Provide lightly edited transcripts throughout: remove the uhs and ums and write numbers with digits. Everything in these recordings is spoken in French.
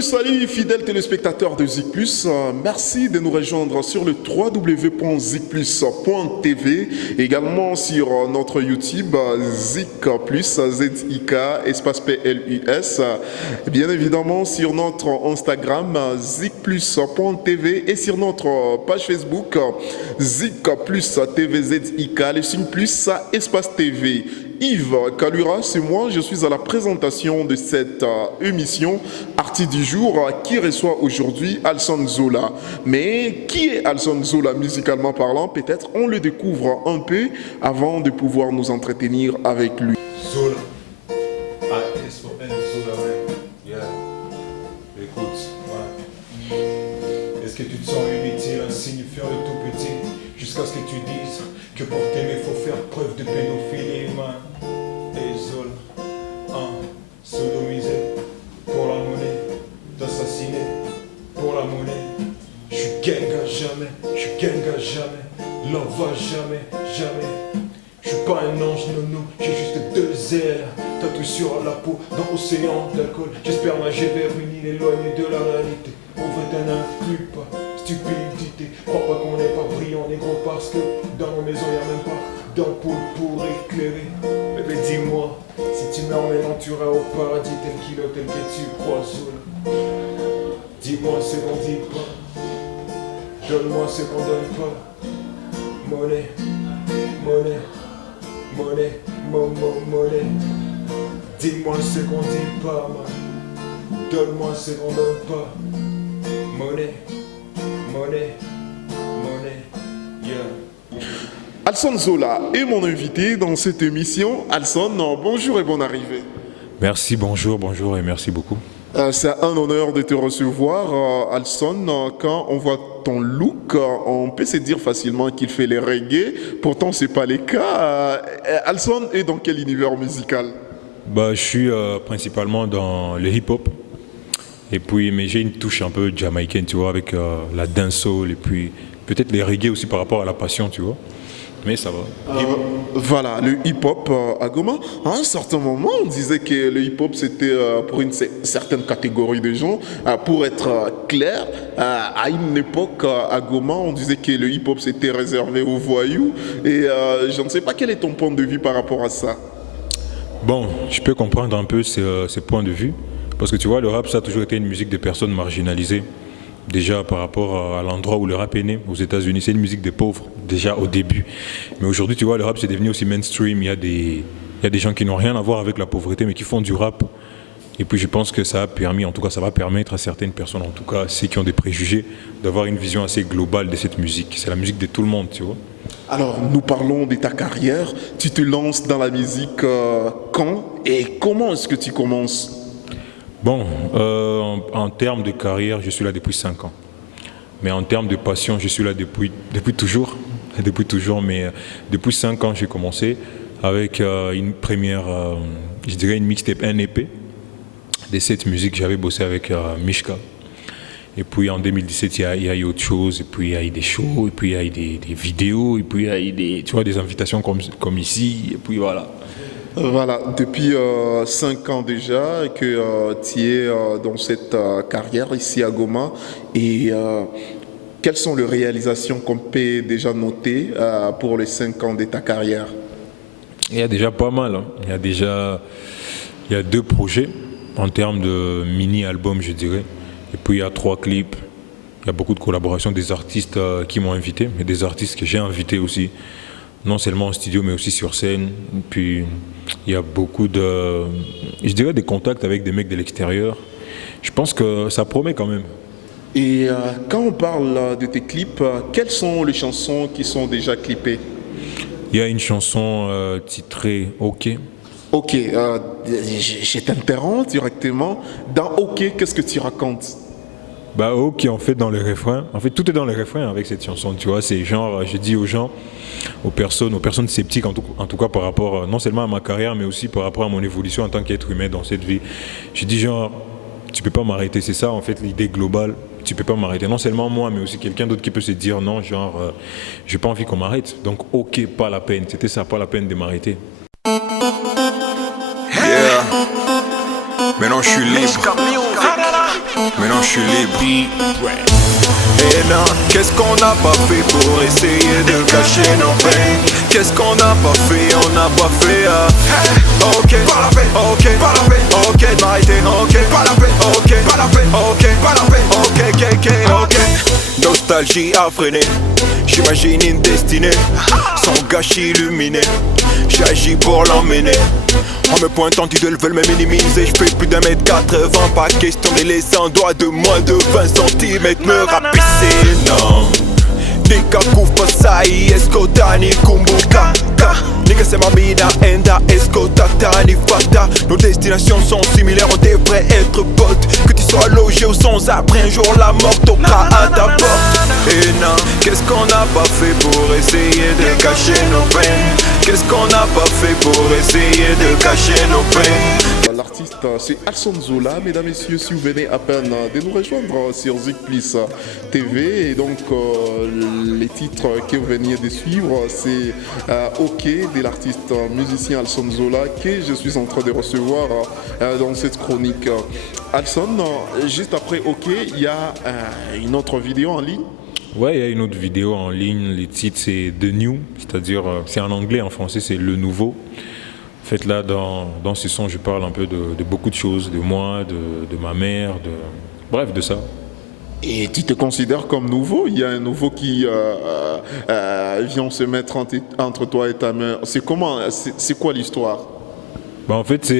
Salut fidèles téléspectateurs de Zik Plus, merci de nous rejoindre sur le www.zikplus.tv, également sur notre YouTube Zik Plus, ZIK, espace PLUS, bien évidemment sur notre Instagram zikplus.tv et sur notre page Facebook Zik Plus TV ZIK, le signe plus espace TV. Yves Kalura, c'est moi, je suis à la présentation de cette émission Artiste du jour qui reçoit aujourd'hui Alson Zola. Mais qui est Alson Zola musicalement parlant? Peut-être on le découvre un peu avant de pouvoir nous entretenir avec lui. Zola. A-S-O-N, Zola, ouais. Yeah. Écoute, ouais. Est-ce que tu te sens inutile, insignifiant et tout petit, jusqu'à ce que tu dises que pour t'aimer faut faire preuve de pédophilie, man. Et Zola, sodomisé pour la monnaie, t'assassiner pour la monnaie. Je suis Genga jamais, je suis Genga jamais, l'en va jamais, jamais. Je suis pas un ange nono, j'ai juste 2 ailes tatouées sur la peau dans l'océan d'alcool. J'espère nager vers une île éloignée de la réalité. Pauvreté n'inclut pas stupidité. Crois pas qu'on n'est pas brillant négro, parce que dans nos maisons y'a même pas d'ampoule pour éclairer. Bébé dis-moi, si tu meurs maintenant tu iras au paradis tel qu'il est, tel que tu crois, Zola. Dis-moi ce qu'on dit pas, donne-moi ce qu'on donne pas. Monnaie, monnaie, monnaie, monnaie. Dis-moi ce qu'on dit pas, man. Donne-moi ce qu'on donne pas. Monnaie, monnaie, monnaie, yeah. Alson Zola est mon invité dans cette émission. Alson, bonjour et bonne arrivée. Merci, bonjour et merci beaucoup. C'est un honneur de te recevoir, Alson. Quand on voit ton look, on peut se dire facilement qu'il fait les reggae. Pourtant, c'est pas le cas. Alson est dans quel univers musical? Je suis principalement dans le hip-hop. Et puis, mais j'ai une touche un peu jamaïcaine, tu vois, avec la dancehall et puis peut-être les reggae aussi par rapport à la passion, tu vois. Mais ça va. Voilà, le hip-hop à Goma. À un certain moment, on disait que le hip-hop c'était pour une certaine catégorie de gens. Pour être clair, à une époque à Goma, on disait que le hip-hop c'était réservé aux voyous. Et je ne sais pas quel est ton point de vue par rapport à ça. Bon, je peux comprendre un peu ces points de vue. Parce que tu vois, le rap, ça a toujours été une musique de personnes marginalisées. Déjà par rapport à l'endroit où le rap est né, aux États-Unis, c'est une musique des pauvres, déjà au début. Mais aujourd'hui, tu vois, le rap, c'est devenu aussi mainstream. Il y a des gens qui n'ont rien à voir avec la pauvreté, mais qui font du rap. Et puis je pense que ça a permis, en tout cas, ça va permettre à certaines personnes, en tout cas, ceux qui ont des préjugés, d'avoir une vision assez globale de cette musique. C'est la musique de tout le monde, tu vois. Alors, nous parlons de ta carrière. Tu te lances dans la musique quand et comment est-ce que tu commences? Bon, en termes de carrière, je suis là depuis 5 ans. Mais en termes de passion, je suis là depuis toujours. Depuis toujours, mais depuis 5 ans, j'ai commencé avec une première, je dirais une mixtape, un EP de cette musique. J'avais bossé avec Mishka. Et puis en 2017, il y a eu autre chose, et puis il y a eu des shows, et puis il y a eu des vidéos, et puis il y a eu des invitations comme ici, et puis voilà. Voilà, depuis 5 ans déjà que tu es dans cette carrière ici à Goma. Et quelles sont les réalisations qu'on peut déjà noter pour les 5 ans de ta carrière? Il y a déjà pas mal, hein. Il y a 2 projets en termes de mini-albums, je dirais. Et puis il y a 3 clips. Il y a beaucoup de collaborations des artistes qui m'ont invité, mais des artistes que j'ai invités aussi. Non seulement en studio, mais aussi sur scène. Puis il y a beaucoup je dirais des contacts avec des mecs de l'extérieur. Je pense que ça promet quand même. Et quand on parle de tes clips, quelles sont les chansons qui sont déjà clippées? Il y a une chanson titrée OK. Ok, je t'interromps directement. Dans OK, qu'est-ce que tu racontes? OK, en fait, dans le refrain. En fait, tout est dans le refrain avec cette chanson, tu vois. C'est genre, je dis aux gens, aux personnes sceptiques, en tout cas par rapport non seulement à ma carrière, mais aussi par rapport à mon évolution en tant qu'être humain dans cette vie. Je dis genre, tu peux pas m'arrêter. C'est ça, en fait, l'idée globale. Tu peux pas m'arrêter. Non seulement moi, mais aussi quelqu'un d'autre qui peut se dire non, genre, j'ai pas envie qu'on m'arrête. Donc, OK, pas la peine. C'était ça, pas la peine de m'arrêter. Yeah. Maintenant je suis libre. Maintenant je suis libre. Et non, qu'est-ce qu'on n'a pas fait pour essayer de cacher nos peines? Qu'est-ce qu'on n'a pas fait? On n'a pas fait ok, pas la peine, ok, pas la peine, ok, de m'arrêter, ok, pas la peine, ok, pas la peine, ok, pas la peine, ok. Nostalgie a freiné, j'imagine une destinée sans gâchis illuminé. J'agis pour l'emmener. En me pointant du doigt, ils veulent me minimiser. Je fais plus d'1m80, pas question de les laisser en doigt de moins de 20 cm me rapisser. Non, Nika Koufa Sai, Escotani Kumbuka. Nigga c'est ma mina, Enda, Escotata, ni Fata. Nos destinations sont similaires, on devrait être potes. Que tu sois logé ou sans abri, un jour la mort toquera à ta porte. Et non, qu'est-ce qu'on n'a pas fait pour essayer de cacher nos peines? Qu'est-ce qu'on n'a pas fait pour essayer de cacher nos peines? L'artiste, c'est Alson Zola. Mesdames, Messieurs, si vous venez à peine de nous rejoindre sur Zik Plus TV, et donc les titres que vous veniez de suivre, c'est OK de l'artiste musicien Alson Zola que je suis en train de recevoir dans cette chronique. Alson, juste après OK, il y a une autre vidéo en ligne. Ouais, il y a une autre vidéo en ligne, le titre c'est The New, c'est-à-dire, c'est en anglais, en français c'est Le Nouveau. En fait là, dans ce son, je parle un peu de beaucoup de choses, de moi, de ma mère, bref, de ça. Et tu te considères comme nouveau? Il y a un nouveau qui vient se mettre entre toi et ta mère. C'est comment? C'est quoi l'histoire? Bah, en fait,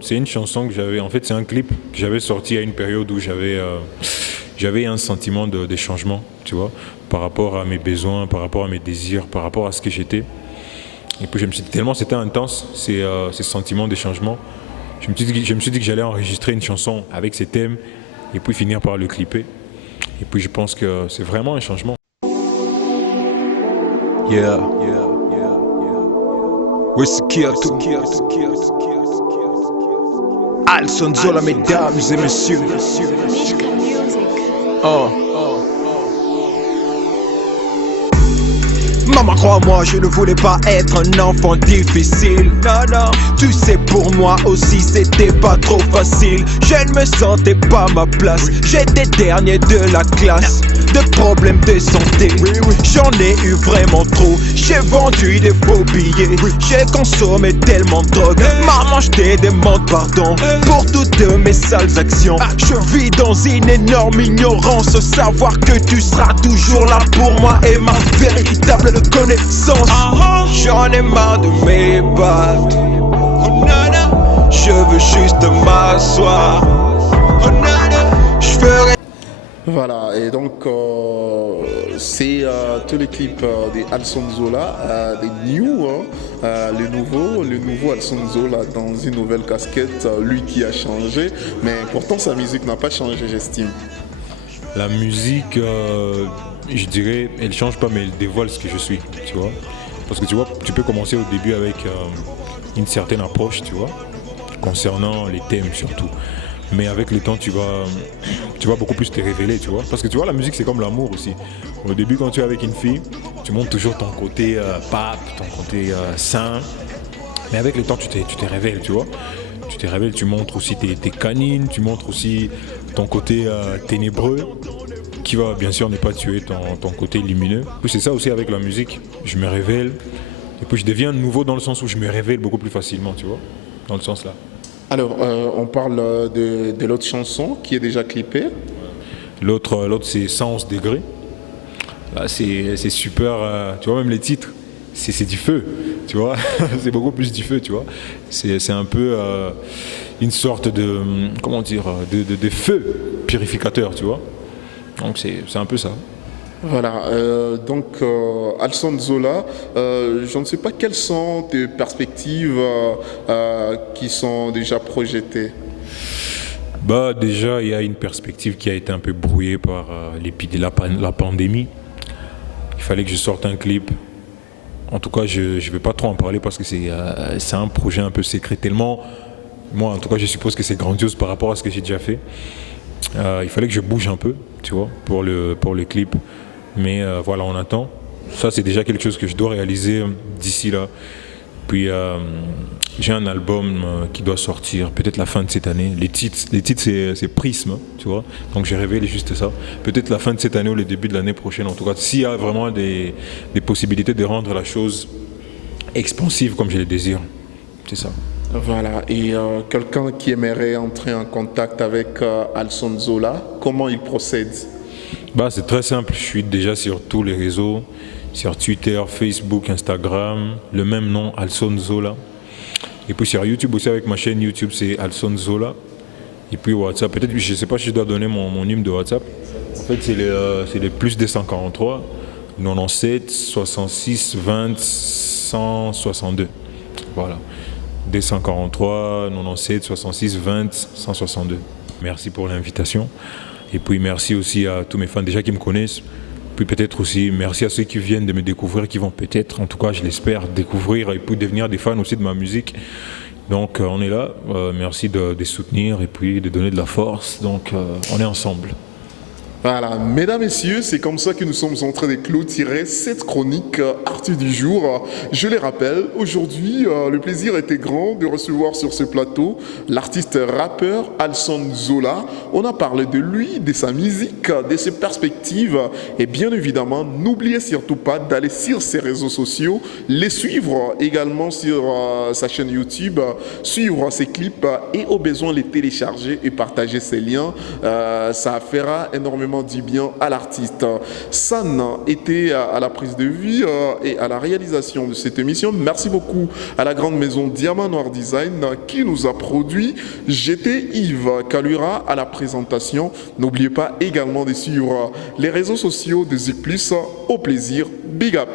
c'est une chanson que j'avais, en fait c'est un clip que j'avais sorti à une période où j'avais un sentiment de changement, tu vois, par rapport à mes besoins, par rapport à mes désirs, par rapport à ce que j'étais. Et puis je me suis dit, tellement c'était intense, ces sentiments de changement, je me suis dit que j'allais enregistrer une chanson avec ces thèmes et puis finir par le clipper. Et puis je pense que c'est vraiment un changement. Yeah. Whisky à tout. Alson Zola, mesdames et messieurs. Mishka Music. Maman, crois-moi, je ne voulais pas être un enfant difficile. Non, tu sais, pour moi aussi, c'était pas trop facile. Je ne me sentais pas ma place. J'étais dernier de la classe. De problèmes de santé, j'en ai eu vraiment trop. J'ai vendu des faux billets, j'ai consommé tellement de drogue. Maman, je te demande pardon pour toutes mes sales actions. Je vis dans une énorme ignorance, savoir que tu seras toujours là pour moi est ma véritable connaissance. J'en ai marre de mes battes, je veux juste m'asseoir. Je ferai. Voilà, et donc c'est tous les clips de Alson Zola, des New, le nouveau Alson Zola dans une nouvelle casquette, lui qui a changé, mais pourtant sa musique n'a pas changé, j'estime. La musique, je dirais, elle change pas, mais elle dévoile ce que je suis, tu vois. Parce que tu vois, tu peux commencer au début avec une certaine approche, tu vois, concernant les thèmes surtout. Mais avec le temps, tu vas beaucoup plus te révéler, tu vois. Parce que tu vois, la musique, c'est comme l'amour aussi. Au début, quand tu es avec une fille, tu montres toujours ton côté pape, ton côté saint. Mais avec le temps, tu te révèles, tu vois. Tu te révèles, tu montres aussi tes canines, tu montres aussi ton côté ténébreux, qui va bien sûr ne pas tuer ton côté lumineux. Puis c'est ça aussi avec la musique. Je me révèle, et puis je deviens nouveau dans le sens où je me révèle beaucoup plus facilement, tu vois. Dans le sens là. Alors, on parle de l'autre chanson qui est déjà clippée. L'autre c'est 111 degrés. Là, c'est super, tu vois, même les titres, c'est du feu, tu vois. C'est beaucoup plus du feu, tu vois. C'est un peu une sorte de, comment dire, de feu purificateur, tu vois. Donc c'est un peu ça. Voilà, donc Alson Zola, je ne sais pas quelles sont tes perspectives qui sont déjà projetées. Bah déjà, il y a une perspective qui a été un peu brouillée par la pandémie. Il fallait que je sorte un clip. En tout cas, je ne vais pas trop en parler parce que c'est un projet un peu secret. Tellement, moi en tout cas, je suppose que c'est grandiose par rapport à ce que j'ai déjà fait. Il fallait que je bouge un peu, tu vois, pour le clip. Mais voilà, on attend. Ça, c'est déjà quelque chose que je dois réaliser d'ici là. Puis, J'ai un album qui doit sortir peut-être la fin de cette année. Les titres c'est Prisme, tu vois. Donc j'ai révélé juste ça. Peut-être la fin de cette année ou le début de l'année prochaine. En tout cas, s'il y a vraiment des possibilités de rendre la chose expansive comme je le désire. C'est ça. Voilà, et quelqu'un qui aimerait entrer en contact avec Alson Zola, comment il procède? C'est très simple. Je suis déjà sur tous les réseaux, sur Twitter, Facebook, Instagram, le même nom, Alson Zola. Et puis sur YouTube aussi, avec ma chaîne YouTube, c'est Alson Zola. Et puis WhatsApp, peut-être, je ne sais pas si je dois donner mon numéro de WhatsApp. En fait, c'est les plus 243 97 66 20 162. Voilà. 243 97 66 20 162. Merci pour l'invitation. Et puis merci aussi à tous mes fans déjà qui me connaissent. Puis peut-être aussi merci à ceux qui viennent de me découvrir, qui vont peut-être, en tout cas je l'espère, découvrir et puis devenir des fans aussi de ma musique. Donc on est là, merci de soutenir et puis de donner de la force. Donc on est ensemble. Voilà, mesdames, messieurs, c'est comme ça que nous sommes en train de clôturer cette chronique Artistes du jour. Je les rappelle, aujourd'hui, le plaisir était grand de recevoir sur ce plateau l'artiste rappeur Alson Zola. On a parlé de lui, de sa musique, de ses perspectives et bien évidemment, n'oubliez surtout pas d'aller sur ses réseaux sociaux, les suivre également sur sa chaîne YouTube, suivre ses clips et au besoin les télécharger et partager ses liens. Ça fera énormément du bien à l'artiste. San était à la prise de vue et à la réalisation de cette émission. Merci beaucoup à la grande maison Diamant Noir Design qui nous a produit. J'étais Yves Kalura à la présentation. N'oubliez pas également de suivre les réseaux sociaux de Zik Plus. Au plaisir, big up.